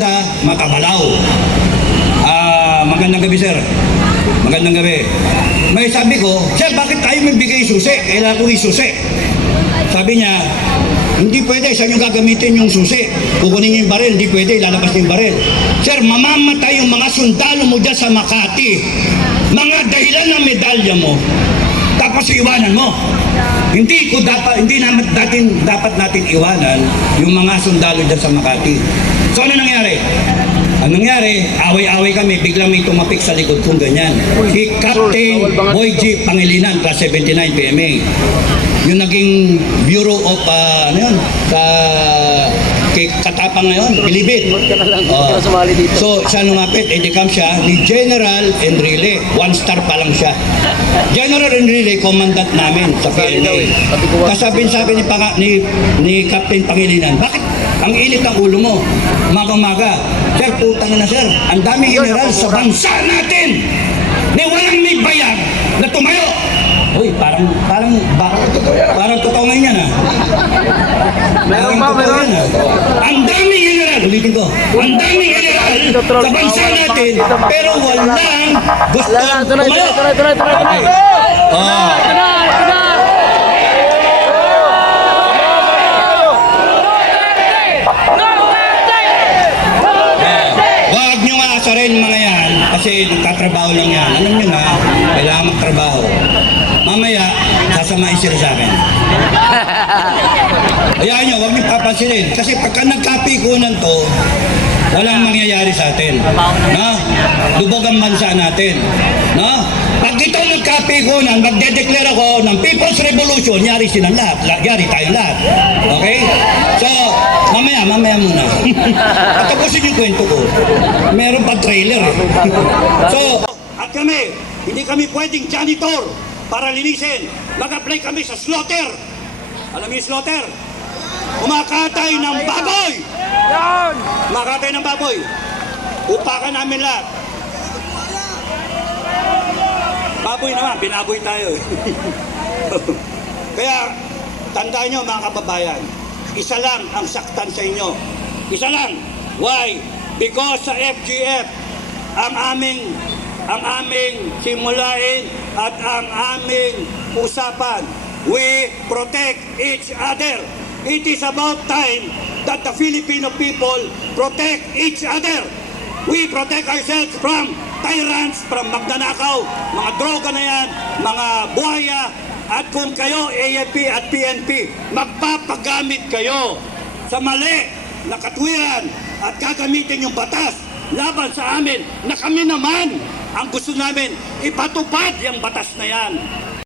Ayuda Matabalaw. Magandang gabi, sir. Magandang gabi. May sabi ko, sir, bakit tayo magbigay susi? Kailangan ko isusi. Sabi niya, hindi pwede, saan nyo gagamitin yung susi? Kukunin nyo yung baril, hindi pwede, lalabas nyo yung baril. Sir, mamamatay yung mga sundalo mo dyan sa Makati. Mga dahilan ng medalya mo. Tapos iwanan mo. Hindi dapat natin iwanan yung mga sundalo dyan sa Makati. So ano nangyari? Ang nangyari, away-away kami, biglang may tumapik sa likod kong ganyan. Si Captain Boy G. Pangilinan, class 79 PMA. Yung naging Bureau of, Katapang ngayon, Bilibid. So, siya lumapit, edikam siya ni General Enrile. 1-star pa lang siya. General Enrile, commandant namin sa PMA. Kasabihin sa akin ni Captain Pangilinan, bakit ang init ng ulo mo? Umaga-umaga. Sir, putang na sir, ang daming general sa bansa natin na walang may bayag na tumayo. Uy, parang totoo ngayon yan, ha? Meron ba? Ang daming general, ulitin ko, ang daming general sa bansa natin, pero walang gustong tumayo. Huwag nyo nga asarin mga yan, kasi nagtatrabaho lang yan. Alam nyo na, kailangan magtrabaho. Mamaya, sasamain sila sa akin. Hayaan nyo, huwag nyo papansinin. Kasi pagka nagkapikunan to, walang mangyayari sa atin. No? Lubog ang bansa natin. No? Pag ito nagkapikunan, magde-declare ako ng People's Revolution, yari silang lahat. Yari tayong lahat. Okay? So, mamaya muna. Patapusin yung kwento ko. Meron pa trailer eh. So, at kami, hindi kami pwedeng janitor para linisin. Mag-apply kami sa slaughter. Alam niyo yung slaughter? Kumakatay ng baboy! Kumakatay ng baboy. Upakan namin lahat. Baboy naman, binaboy tayo. Kaya, tandaan nyo mga kababayan, isa lang ang saktan sa inyo. Isa lang. Why? Because sa FGF, ang aming simulain at ang aming usapan, we protect each other. It is about time that the Filipino people protect each other. We protect ourselves from tyrants, from magnanakaw, mga droga na yan, mga buhaya, at kung kayo, AFP at PNP, magpapagamit kayo sa mali na katwiran at gagamitin yung batas laban sa amin na kami naman ang gusto namin ipatupad yung batas na yan.